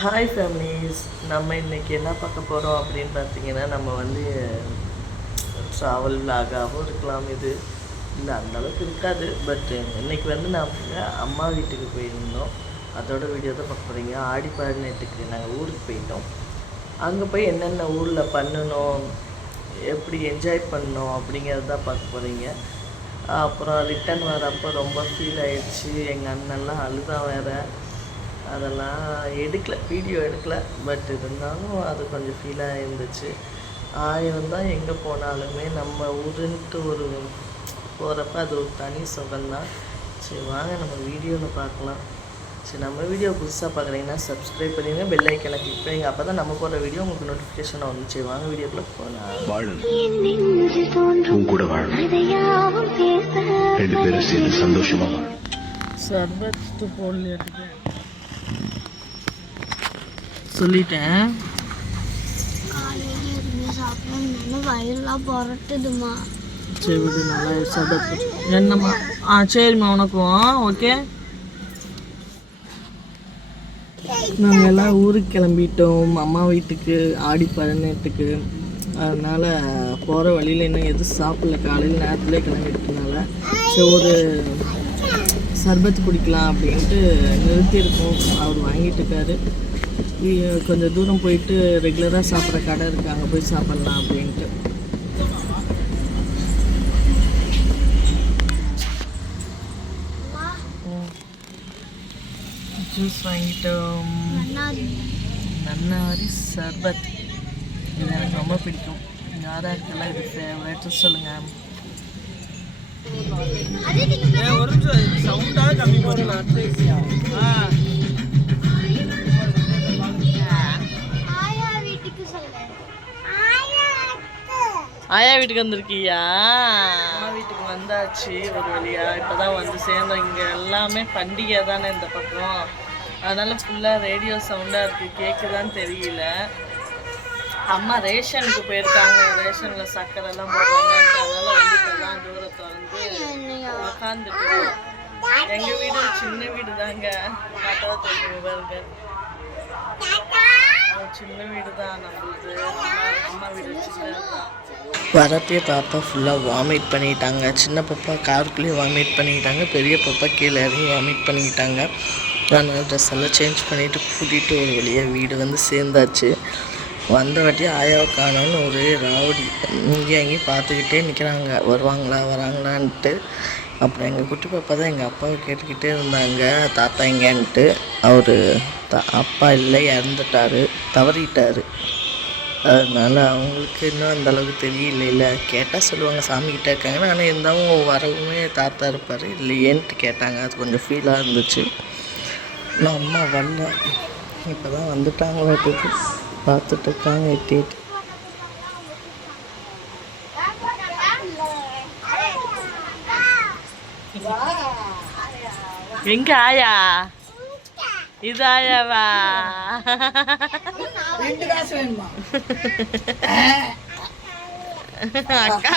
Hi families நம்ம இன்றைக்கி என்ன பார்க்க போகிறோம் அப்படின்னு பார்த்தீங்கன்னா நம்ம வந்து ட்ராவல் விலாகாகவும் இருக்கலாம் இது. இல்லை அந்தளவுக்கு இருக்காது. பட் இன்றைக்கி வந்து நாங்கள் அம்மா வீட்டுக்கு போயிருந்தோம். அதோட வீடியோ தான் பார்க்க போகிறீங்க ஆடி பதினெட்டுக்கு நாங்கள் ஊருக்கு போயிட்டோம். அங்கே போய் என்னென்ன ஊரில் பண்ணணும் எப்படி என்ஜாய் பண்ணோம் அப்படிங்கிறது தான் பார்க்க போகிறீங்க அப்புறம் ரிட்டன் வரப்போ ரொம்ப ஃபீல் ஆயிடுச்சு. எங்கள் அண்ணன்லாம் அழுதான் வேறு. அதெல்லாம் எடுக்கல வீடியோ எடுக்கல. பட் இருந்தாலும் அது கொஞ்சம் ஃபீலாக இருந்துச்சு. ஆயிரம் தான் எங்கே போனாலுமே நம்ம ஊருன்ட்டு ஒரு போகிறப்ப அது ஒரு தனி சுகம்தான். சரி வாங்க நம்ம வீடியோவில் பார்க்கலாம். சரி நம்ம வீடியோ புதுசாக பார்க்குறீங்கன்னா சப்ஸ்கிரைப் பண்ணிடுங்க பெல் ஐக்கனை கிளிக் பண்ணிங்க அப்போ தான் நம்ம போடுற வீடியோ உங்களுக்கு நோட்டிஃபிகேஷன் சரி வாங்க வீடியோக்குள்ளே போகலாம் வாழணும் உன் கூட வாழணும் ரெண்டு பேரும் சேர்ந்து சந்தோஷமா வாழணும் சர்பத்து போடல சொல்லிட்டேன். காலையில எதுவுமே சாப்பிடணும்னு வயிறுலாம் புரட்டுதுமா சரி விடு நல்லா சர்பத் என்னம்மா? ஆ சரிம்மா உனக்கும். ஓகே? நாங்கள் எல்லாம் ஊருக்கு கிளம்பிட்டோம். அம்மா வீட்டுக்கு ஆடி பதினெட்டுக்கு. அதனால் போகிற வழியில் இன்னும் எதுவும் சாப்பிடல. காலையில் நேரத்துலேயே கிளம்பிட்டதுனால. சரி ஒரு சர்பத் குடிக்கலாம் அப்படின்ட்டு நிறுத்தியிருக்கோம். அவர் வாங்கிட்டு இருக்காரு கொஞ்சம் தூரம் போயிட்டு ரெகுலராக சாப்பிட்ற கடை இருக்கு. அங்கே போய் சாப்பிட்லாம் அப்படின்ட்டு. ஜூஸ் வாங்கிட்டோம். நன்னாரி சர்பத். இது எனக்கு ரொம்ப பிடிக்கும். யாராக இருக்கலாம் இது ஃபேவரட் சொல்லுங்கள் ஒரு நிமிஷம் சவுண்டாக கம்மி பண்ணலாம் ஆயா வீட்டுக்கு ஆயா வீட்டுக்கு வந்திருக்கியா? அம்மா வீட்டுக்கு வந்தாச்சு ஒரு வழியா. இப்போதான் வந்து சேர்ந்தோம். இங்கே எல்லாமே பண்டிகை தானே இந்த பக்கம். அதனால ஃபுல்லாக ரேடியோ சவுண்டாக இருக்குது கேக்குதான்னு தெரியல. அம்மா ரேஷனுக்கு போயிருக்காங்க. ரேஷனில் சக்கரை எல்லாம் போடுறாங்க அதனால வந்து இப்பதான் தூரத்தை வந்து உட்காந்துட்டு எங்க வீடு சின்ன வீடு தாங்க பார்த்தா தெரியும் பாருங்க ஒரு சின்ன வீடு தான் நம்மளுது அம்மா அம்மா வீடு சின்னது தான் வரப்பே பாப்பா ஃபுல்லாக வாமிட் பண்ணிட்டாங்க. சின்ன பாப்பா காருக்குள்ளேயே வாமிட் பண்ணிக்கிட்டாங்க. பெரிய பாப்பா கீழே இறங்கி வாமிட் பண்ணிக்கிட்டாங்க. அதனால் ட்ரெஸ் எல்லாம் சேஞ்ச் பண்ணிவிட்டு கூட்டிகிட்டு ஒரு வழியாக வீடு வந்து சேர்ந்தாச்சு. வந்த வாட்டி ஆயாவை காணோன்னு ஒரே ராவடி. இங்கேயும் அங்கேயும் பார்த்துக்கிட்டே நிற்கிறாங்க வருவாங்களா வராங்களான்ட்டு. அப்புறம் எங்கள் குட்டி பாப்பா தான் எங்கள் அப்பாவை கேட்டுக்கிட்டே இருந்தாங்க. தாத்தா எங்கேன்ட்டு. அவர் த அப்பா இல்லை இறந்துட்டாரு. தவறிட்டாரு. அதனால் அவங்களுக்கு இன்னும் அந்தளவுக்கு தெரியல இல்லை. கேட்டால் சொல்லுவாங்க சாமிக்கிட்ட இருக்காங்க. ஆனால் இருந்தாலும் வரவுமே தாத்தா இருப்பார். இல்லையேன்ட்டு கேட்டாங்க. அது கொஞ்சம் ஃபீலாக இருந்துச்சு. நான் அம்மா வரல. இப்போ தான் வந்துட்டாங்களாட்டுக்கு பார்த்துட்டு இருக்காங்க எட்டி எட்டி எங்க ஆயா? இது ஆயாவா? அக்கா.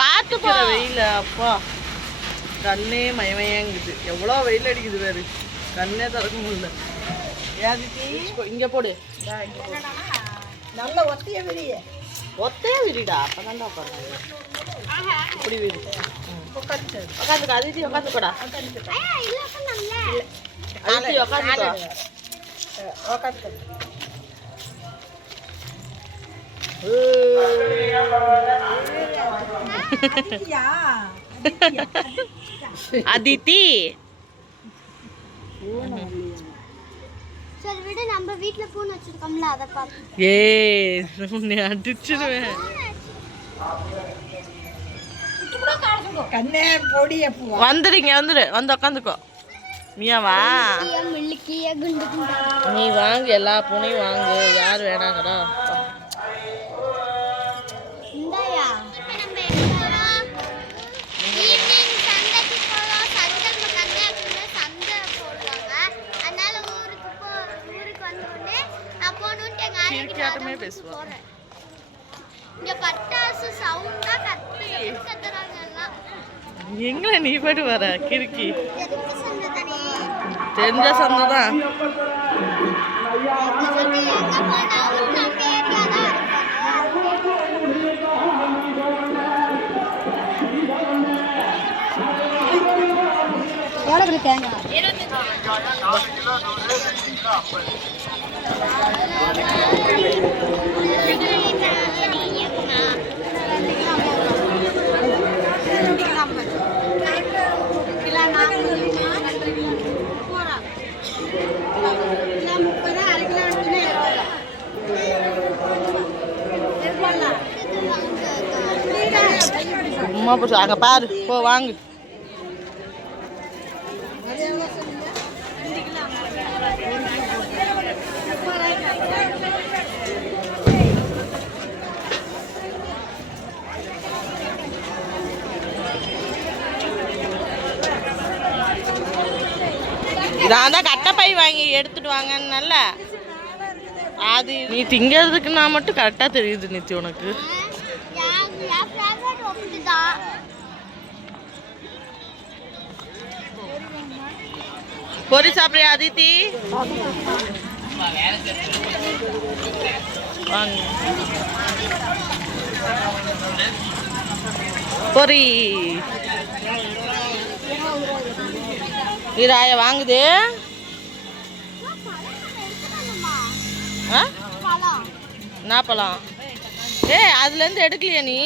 பார்த்து போ வெயில் அப்பா. கண்ணே மயமயங்குது. எவ்வளோ வெயில் அடிக்குது வேறு கண்ணே திறக்க முடியல. இங்க போடு. நல்ல ஒத்தைய வெளிய ஒத்தே விரிடா. அப்பதான்டா உட்காந்து இப்படி விரி உட்காந்துக்க. அதித்தி உட்காந்துக்கோடா. அதித்தி உட்காந்துக்கோ. அதித்தி. சரி விடு நம்ம வீட்ல பூனை வச்சிருக்கோம்ல அதை பார்த்து. ஏய் உன்னை அடிச்சிருவேன். கண்ணே பொடிய பூ வந்துடுங்க வந்துடு. வந்து உட்காந்துக்கோ குண்டு நீ வாங்கு எல்லா பூனையும் வாங்கு. யார் வேணாங்கடா இந்தாயா நம்ம எங்க போறோம் ஈவினிங் சந்தைக்கு போறோம் சந்தை கண்ணே அப்படின்னு சந்தை போடுவாங்க அதனால ஊருக்கு போ ஊருக்கு வந்த உடனே நான் போகணுன்ட்டு எங்க ஆயா கிட்ட சிரிக்காட்டமே அடம் பிடிச்சு பேசுவா. இங்க பட்டாசு சவுண்டா கத்த எங்க நீ போயிட்டு வர கிறுக்கி. தெரிஞ்ச சந்தை தான். எங்க சொல்லி எங்க போனாலும் நம்ம ஏரியா தான் இருக்கும் எவ்வளோ தேங்காய் கிலோ நாற்பது போகிறா கிலோ முப்பது அரை கிலோ எடுத்துன்னா சும்மா போச்சு அங்கே பாரு போ வாங்கு நான் தான் கட்டப்பை வாங்கி எடுத்துட்டு வாங்கன்னு அது நீ திங்கிறதுக்குன்னா மட்டும் கரெக்டாக தெரியுது நித்தி உனக்கு. பொரி சாப்பிட்றியா அதித்தி? வாங்க பொரி இராய வாங்குது. ஆ? என்ன பழம் ஏய் அதுலேருந்து எடுக்கலையா நீ?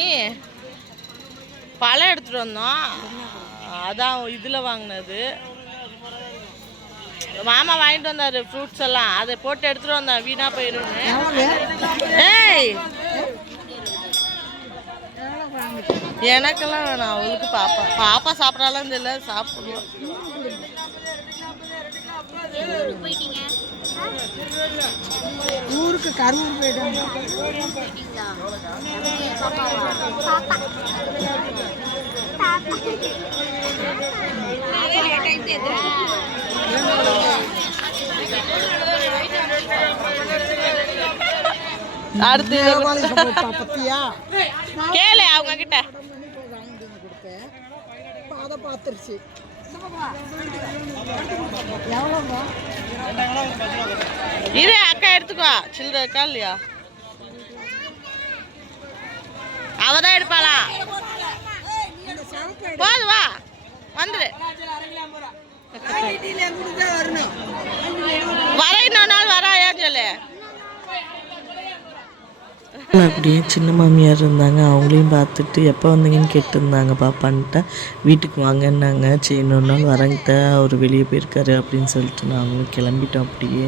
பழம் எடுத்துட்டு வந்தோம். அதான் இதில் வாங்கினது. மாமா வாங்கிட்டு வந்தாரு ஃப்ரூட்ஸ் எல்லாம். அதை போட்டு எடுத்துட்டு வந்தேன். வீணா போயிருன்னு ஏய்! எனக்கெல்லாம் வேணாம். அவளுக்கு பாப்பா. பாப்பா சாப்பிட்றாலும் தெரியல. சாப்பிடுவோம் போயிட்டீங்க ஊருக்கு கரூர் போயிட்டாங்க பாப்பா. அடுத்து பத்தியா? கேளு அவங்க கிட்ட. அதை பார்த்துருச்சு. இரு அக்கா எடுத்துக்கோ. சில்லற இருக்கா இல்லையா? அவ தான் எடுப்பாளா போது வா. வந்துரு. வர இன்னொரு நாள் வராயா சொல்லு. அப்படியே சின்ன மாமியார் இருந்தாங்க. அவங்களையும் பார்த்துட்டு எப்போ வந்தீங்கன்னு கேட்டிருந்தாங்க பாப்பான்ட்ட. வீட்டுக்கு வாங்கன்னாங்க. சரி இன்னொரு நாள் வரங்கிட்ட அவர் வெளியே போயிருக்காரு அப்படின்னு சொல்லிட்டு நாங்களும் கிளம்பிட்டோம் அப்படியே.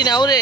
நித்தின் அவரு